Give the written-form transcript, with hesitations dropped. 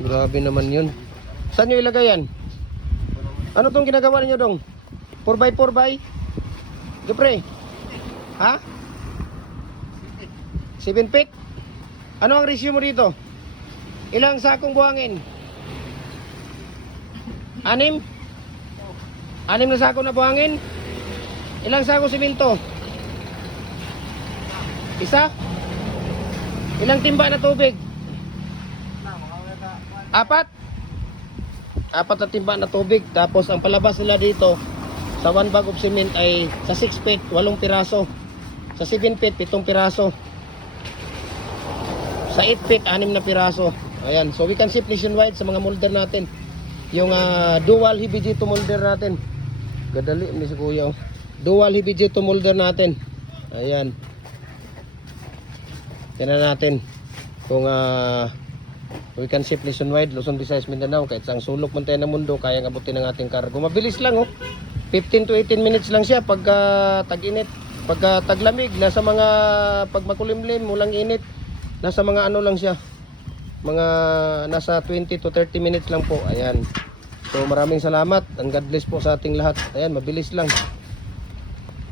Grabe naman yun. Saan nyo ilagay yan? Ano tong ginagawa ninyo dong? 4x4 Dupre? Ha? 7 feet? Ano ang ratio mo dito? Ilang sakong buhangin? 6? 6 na sako na buhangin? Ilang sako simento? Isa? Ilang timba na tubig? 4? 4 na timba na tubig. Tapos ang palabas nila dito sa 1 bag of cement ay sa 6 feet 8 piraso. Sa 7 feet 7 piraso. Sa 8 feet 6 na piraso. Ayan, so we can ship nationwide sa mga molder natin. Yung dual Hibijito molder natin. Gadali ni si Kuya. Dual Hibijito molder natin. Ayan. Tingnan natin kung we can ship nationwide, Luzon, Visayas, Mindanao. Kahit sa sulok man tayo ng mundo, kaya abutin ng ating cargo. Mabilis lang, oh. 15 to 18 minutes lang siya pagka tag-init. Pagka taglamig, nasa mga pag makulimlim, walang init, nasa mga ano lang siya. Mga nasa 20 to 30 minutes lang po. Ayan. So maraming salamat. And God bless po sa ating lahat. Ayan, mabilis lang.